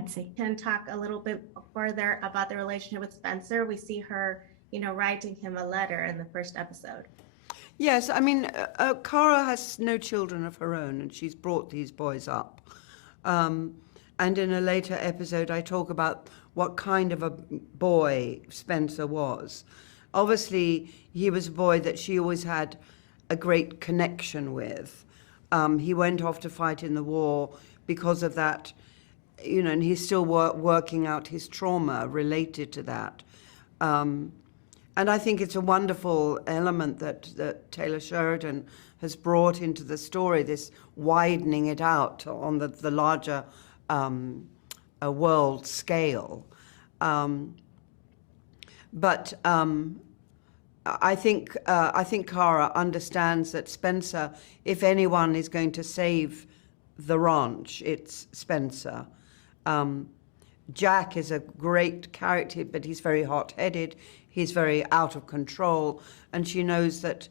Nancy. Can talk a little bit further about the relationship with Spencer. We see her, writing him a letter in the first episode. Yes, I mean, Cara has no children of her own, and she's brought these boys up. And in a later episode, I talk about what kind of a boy Spencer was. Obviously, he was a boy that she always had a great connection with. He went off to fight in the war because of that, and he's still working out his trauma related to that. And I think it's a wonderful element that Taylor Sheridan has brought into the story, this widening it out on the larger world scale. But I think Cara understands that Spencer, if anyone is going to save the ranch, it's Spencer. Jack is a great character, but he's very hot-headed. He's very out of control, and she knows that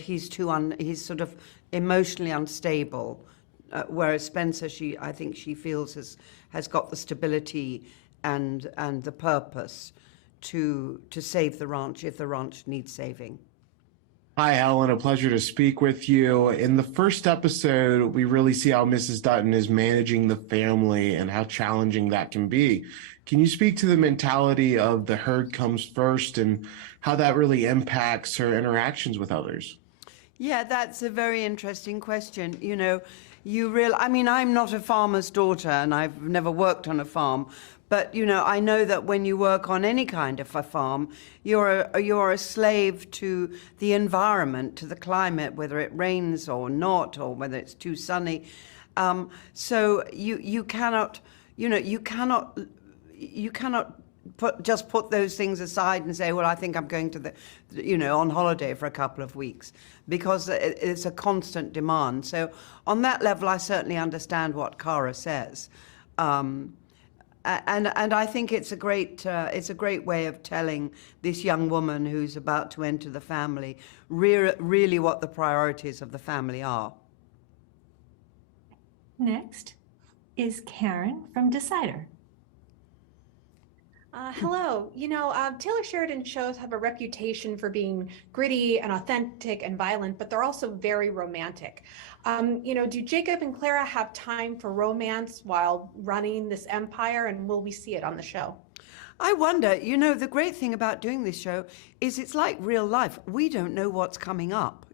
he's he's sort of emotionally unstable. Whereas Spencer, I think she feels has got the stability and the purpose to save the ranch if the ranch needs saving. Hi, Helen. A pleasure to speak with you. In the first episode, we really see how Mrs. Dutton is managing the family and how challenging that can be. Can you speak to the mentality of the herd comes first and how that really impacts her interactions with others? Yeah, that's a very interesting question. I mean, I'm not a farmer's daughter and I've never worked on a farm, but, I know that when you work on any kind of a farm, you're a slave to the environment, to the climate, whether it rains or not, or whether it's too sunny. So you cannot just put those things aside and say, well, I think I'm going to on holiday for a couple of weeks, because it's a constant demand. So on that level, I certainly understand what Cara says. And I think it's a great way of telling this young woman who's about to enter the family really what the priorities of the family are. Next is Karen from Decider. Hello. Taylor Sheridan shows have a reputation for being gritty and authentic and violent, but they're also very romantic. Do Jacob and Clara have time for romance while running this empire, and will we see it on the show? I wonder, the great thing about doing this show is it's like real life. We don't know what's coming up.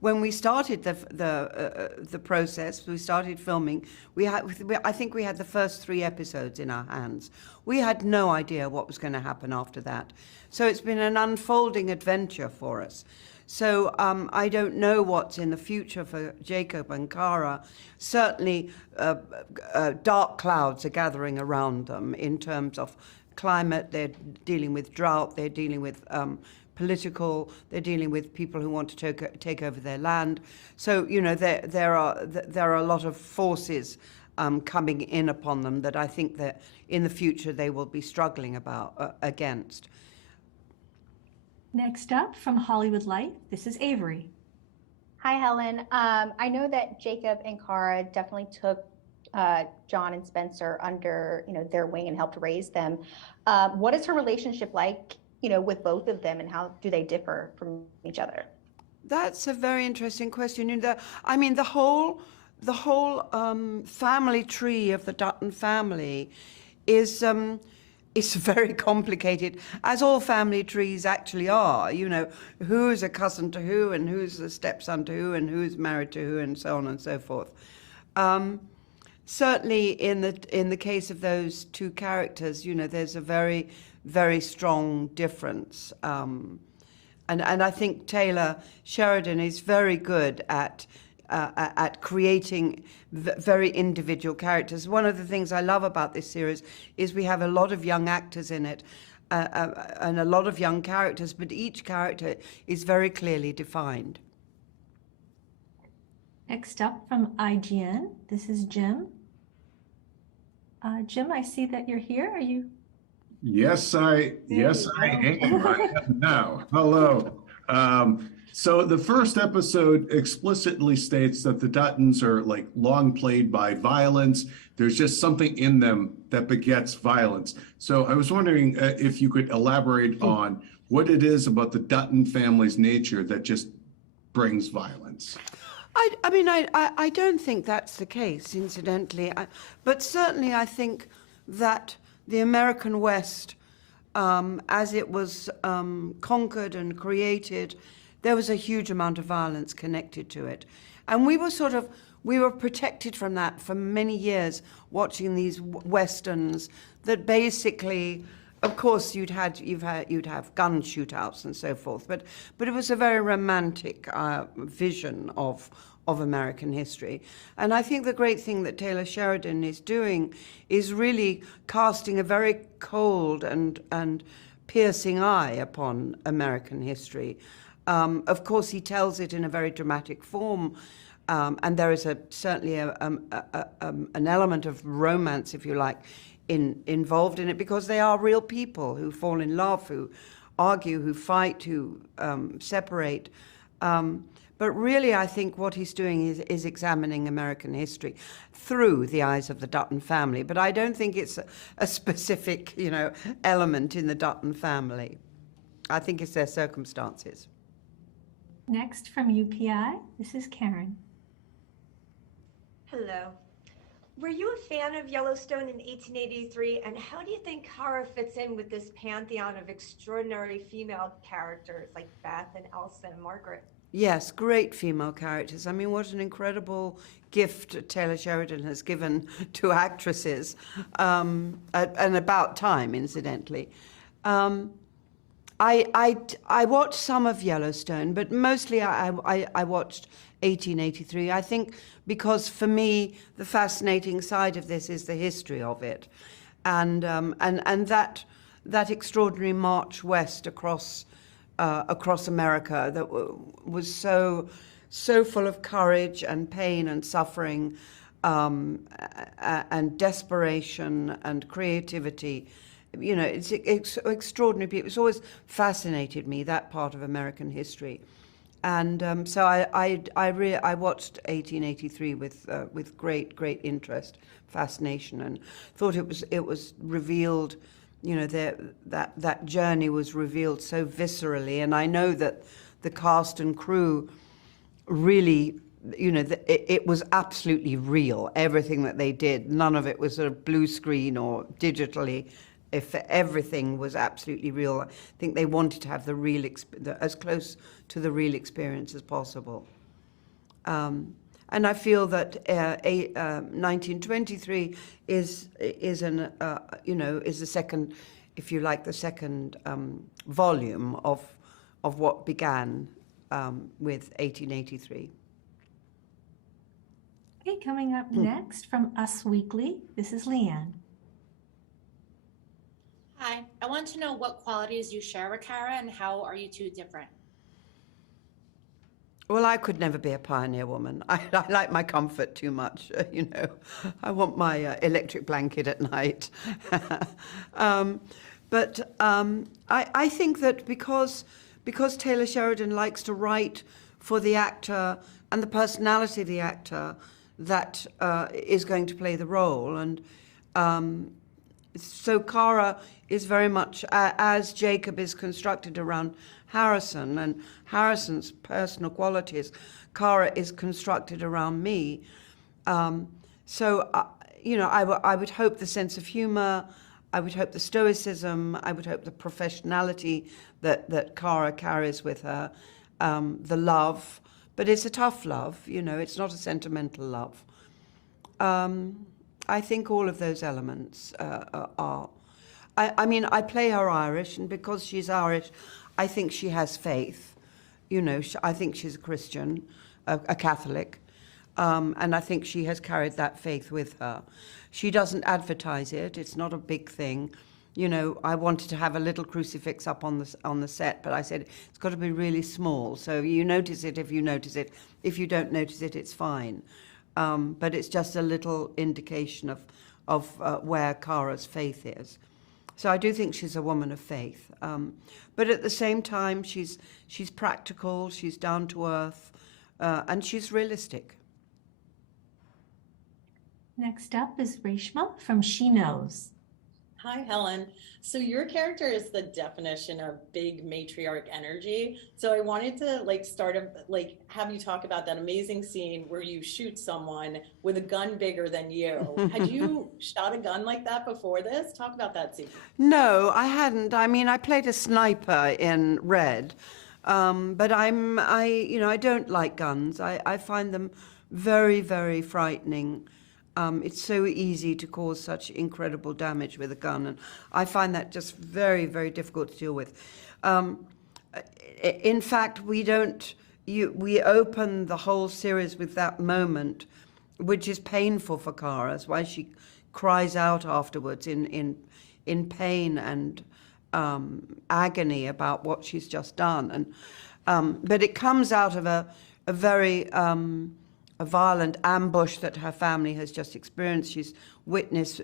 When we started the process, we started filming, I think we had the first 3 episodes in our hands. We had no idea what was going to happen after that. So it's been an unfolding adventure for us. So I don't know what's in the future for Jacob and Cara. Certainly dark clouds are gathering around them in terms of climate. They're dealing with drought, they're dealing with political, they're dealing with people who want to take over their land. So, there are a lot of forces coming in upon them that I think that in the future they will be struggling against. Next up from Hollywood Life, this is Avery. Hi, Helen. I know that Jacob and Cara definitely took John and Spencer under their wing and helped raise them. What is her relationship like with both of them, and how do they differ from each other? That's a very interesting question. The whole family tree of the Dutton family is very complicated, as all family trees actually are. Who's a cousin to who, and who's a stepson to who, and who's married to who, and so on and so forth. Certainly, in the case of those 2 characters, there's a very, very strong difference. And I think Taylor Sheridan is very good at creating very individual characters. One of the things I love about this series is we have a lot of young actors in it and a lot of young characters, but each character is very clearly defined. Next up from IGN, this is Jim. Jim, I see that you're here. Are you? Yes, I am. I am now. Hello. So the first episode explicitly states that the Duttons are long plagued by violence. There's just something in them that begets violence. So I was wondering if you could elaborate on what it is about the Dutton family's nature that just brings violence. I mean, I don't think that's the case, incidentally. But certainly I think that the American West, as it was conquered and created, there was a huge amount of violence connected to it. And we were protected from that for many years, watching these westerns that basically, of course, you'd have gun shootouts and so forth, but it was a very romantic vision of American history. And I think the great thing that Taylor Sheridan is doing is really casting a very cold and piercing eye upon American history. Of course, he tells it in a very dramatic form, and there is certainly an element of romance, if you like, involved in it, because they are real people who fall in love, who argue, who fight, who separate. But really, I think what he's doing is examining American history through the eyes of the Dutton family. But I don't think it's a specific, element in the Dutton family. I think it's their circumstances. Next from UPI, this is Karen. Hello. Were you a fan of Yellowstone in 1883, and how do you think Cara fits in with this pantheon of extraordinary female characters like Beth and Elsa and Margaret? Yes, great female characters. I mean, what an incredible gift Taylor Sheridan has given to actresses, and about time, incidentally. I watched some of Yellowstone, but mostly I watched 1883. I think because for me the fascinating side of this is the history of it, and that extraordinary march west across America that was so full of courage and pain and suffering, and desperation and creativity. It's extraordinary. It's always fascinated me, that part of American history, and so I watched 1883 with great interest, fascination, and thought it was revealed. That journey was revealed so viscerally, and I know that the cast and crew really, it was absolutely real. Everything that they did, none of it was sort of blue screen or digitally. If everything was absolutely real, I think they wanted to have the real, as close to the real experience as possible. And I feel that 1923 is the second, if you like, the second volume of what began with 1883. Okay, coming up next from Us Weekly, this is Leanne. Hi, I want to know what qualities you share with Cara and how are you two different? Well, I could never be a pioneer woman. I like my comfort too much, I want my electric blanket at night. But I think that because Taylor Sheridan likes to write for the actor and the personality of the actor that is going to play the role, and so Cara is very much, as Jacob is constructed around Harrison and Harrison's personal qualities, Cara is constructed around me. So, I would hope the sense of humor, I would hope the stoicism, I would hope the professionality that Cara carries with her, the love, but it's a tough love, it's not a sentimental love. I think all of those elements are. I mean, I play her Irish, and because she's Irish, I think she has faith. I think she's a Christian, a Catholic, and I think she has carried that faith with her. She doesn't advertise it. It's not a big thing. I wanted to have a little crucifix up on the set, but I said it's got to be really small. So you notice it if you notice it. If you don't notice it, it's fine. But it's just a little indication of where Cara's faith is. So I do think she's a woman of faith. But at the same time, she's practical, she's down to earth, and she's realistic. Next up is Reshma from She Knows. Hi, Helen. So your character is the definition of big matriarch energy. So I wanted to have you talk about that amazing scene where you shoot someone with a gun bigger than you. Had you shot a gun like that before this? Talk about that scene. No, I hadn't. I mean, I played a sniper in Red, but I don't like guns. I find them very, very frightening. It's so easy to cause such incredible damage with a gun, and I find that just very, very difficult to deal with. In fact, we open the whole series with that moment, which is painful for Cara. That's why she cries out afterwards in pain and agony about what she's just done. And but it comes out of a very a violent ambush that her family has just experienced. She's witnessed,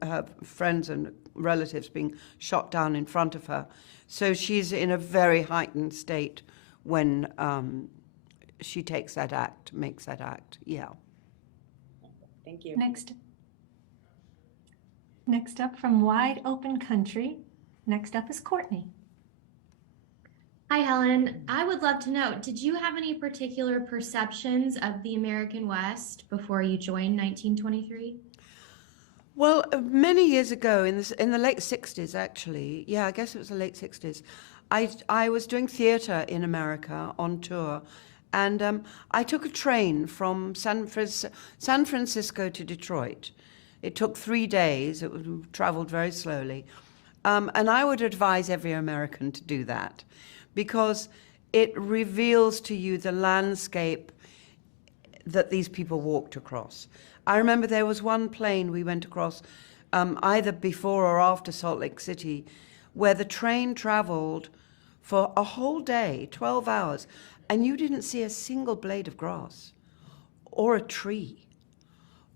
her friends and relatives being shot down in front of her. So she's in a very heightened state when she makes that act. Yeah. Thank you. Next up from Wide Open Country. Next up is Courtney. Hi, Helen. I would love to know, did you have any particular perceptions of the American West before you joined 1923? Well, many years ago, in the late 60s, actually, yeah, I guess it was the late 60s, I was doing theatre in America on tour, and I took a train from San Francisco to Detroit. It took 3 days. It traveled very slowly. And I would advise every American to do that, because it reveals to you the landscape that these people walked across. I remember there was one plane we went across either before or after Salt Lake City, where the train traveled for a whole day, 12 hours, and you didn't see a single blade of grass or a tree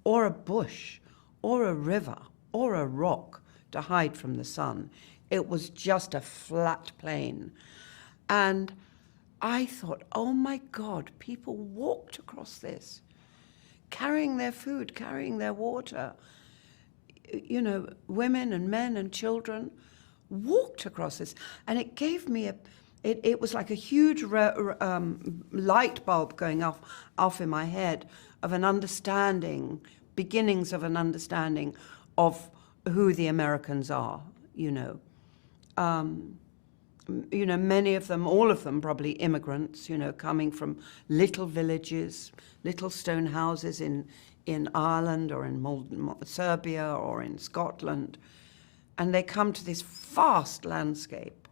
or a bush or a river or a rock to hide from the sun. It was just a flat plain. And I thought, oh my God, people walked across this, carrying their food, carrying their water. Women and men and children walked across this. And it gave me it was like a huge light bulb going off in my head of an understanding, beginnings of an understanding of who the Americans are, many of them, all of them probably immigrants, coming from little villages, little stone houses in Ireland or in Serbia or in Scotland. And they come to this vast landscape.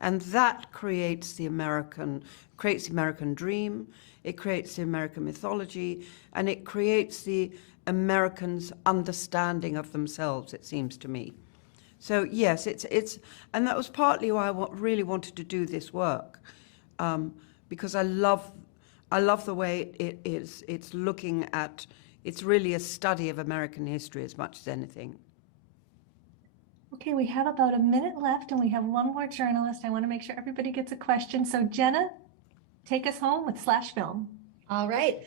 And that creates the American dream, it creates the American mythology, and it creates the Americans' understanding of themselves, it seems to me. So yes, and that was partly why I really wanted to do this work, because I love the way it's looking at, it's really a study of American history as much as anything. Okay, we have about a minute left and we have one more journalist. I want to make sure everybody gets a question. So Jenna, take us home with Slash Film. All right.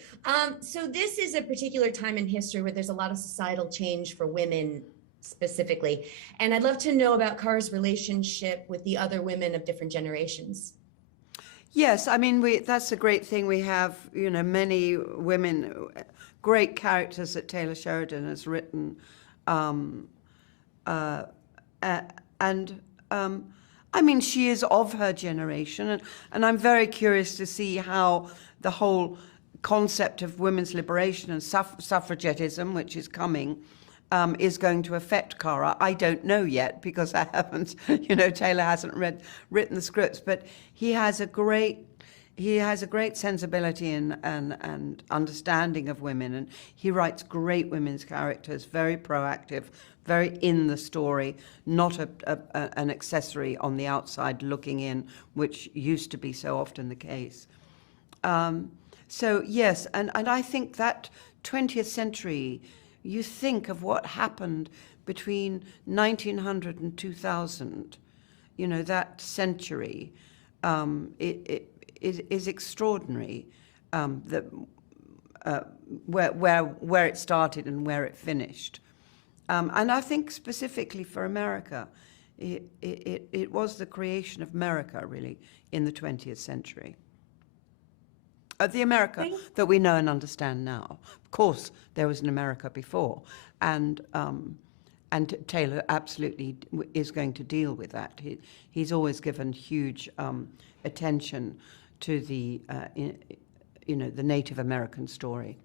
So this is a particular time in history where there's a lot of societal change for women specifically. And I'd love to know about Cara's relationship with the other women of different generations. Yes, I mean, that's a great thing. We have, many women, great characters that Taylor Sheridan has written. I mean, she is of her generation, and I'm very curious to see how the whole concept of women's liberation and suffragettism, which is coming, is going to affect Cara. I don't know yet because I haven't, Taylor hasn't written the scripts, but he has a great sensibility and understanding of women, and he writes great women's characters, very proactive, very in the story, not an accessory on the outside looking in, which used to be so often the case. So yes, and I think that 20th century, you think of what happened between 1900 and 2000, that century, it is extraordinary. where it started and where it finished. And I think specifically for America, it was the creation of America, really, in the 20th century. The America that we know and understand now. Of course, there was an America before, and Taylor absolutely is going to deal with that. He's always given huge attention to the, the Native American story.